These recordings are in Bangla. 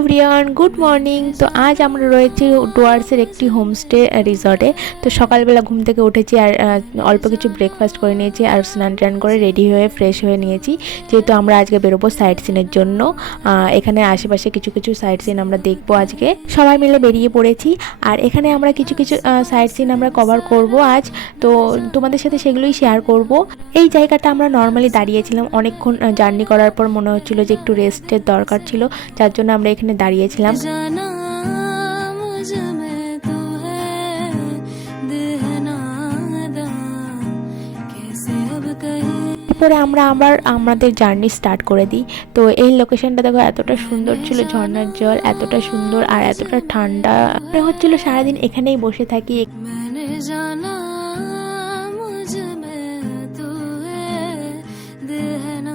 Everyone good morning. তো আজ আমরা রয়েছি ডুয়ার্সের একটি হোমস্টে রিসর্টে। তো সকালবেলা ঘুম থেকে উঠেছি আর অল্প কিছু ব্রেকফাস্ট করে নিয়েছি আর স্নান টান করে রেডি হয়ে ফ্রেশ হয়ে নিয়েছি, যেহেতু আমরা আজকে বেরোবো সাইট সিনের জন্য। এখানে আশেপাশে কিছু কিছু সাইট সিন আমরা দেখবো আজকে। সবাই মিলে বেরিয়ে পড়েছি আর এখানে আমরা কিছু কিছু সাইট সিন আমরা কভার করব আজ। তো তোমাদের সাথে সেগুলোই শেয়ার করব। এই জায়গাটা আমরা নর্মালি দাঁড়িয়েছিলাম, অনেকক্ষণ জার্নি করার পর মনে হচ্ছিল যে একটু রেস্টের দরকার ছিল, যার জন্য আমরা এখানে দাঁড়িয়েছিলাম। এরপরে আমরা আবার আমাদের জার্নি স্টার্ট করে দিই। তো এই লোকেশনটা দেখো, এতটা সুন্দর ছিল, ঝর্ণার জল এতটা সুন্দর আর এতটা ঠান্ডা, মনে হচ্ছিল সারাদিন এখানেই বসে থাকি।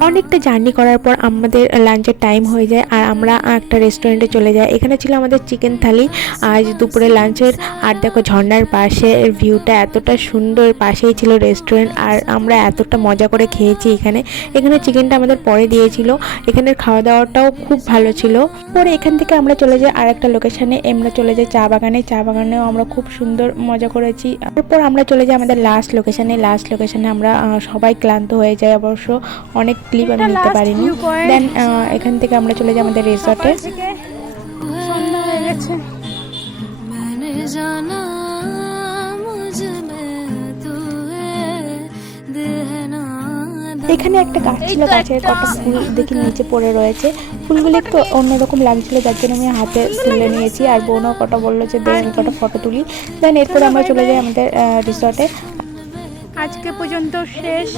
অনেকটা জার্নি করার পর আমাদের লাঞ্চের টাইম হয়ে যায় আর আমরা একটা রেস্টুরেন্টে চলে যাই। এখানে ছিল আমাদের চিকেন থালি আজ দুপুরে লাঞ্চের। আর দেখো ঝর্ণার পাশে ভিউটা এতটা সুন্দর, পাশেই ছিল রেস্টুরেন্ট আর আমরা এতটা মজা করে খেয়েছি। এখানে চিকেনটা আমাদের পরে দিয়েছিল। এখানের খাওয়া দাওয়াটাও খুব ভালো ছিল। পরে এখান থেকে আমরা চলে যাই আর একটা লোকেশানে, আমরা চলে যাই চা বাগানেও আমরা খুব সুন্দর মজা করেছি। তারপর আমরা চলে যাই আমাদের লাস্ট লোকেশানে আমরা সবাই ক্লান্ত হয়ে যাই, অবশ্য অনেক ক্লিপ আমি নিতে পারিনি। দেন এখান থেকে আমরা চলে যাই আমাদের রিসর্টে। এখানে একটা গাছ ছিল, গাছের কটা ফুল দেখি নিচে পড়ে রয়েছে। ফুলগুলি একটু অন্যরকম লাগছিল, যার জন্য আমি হাতে তুলে নিয়েছি আর বোনও কটা বললো যে দেন কটা ফটো তুলি। দেন এরপরে আমরা চলে যাই আমাদের রিসর্টে। আজকে পর্যন্ত শেষ।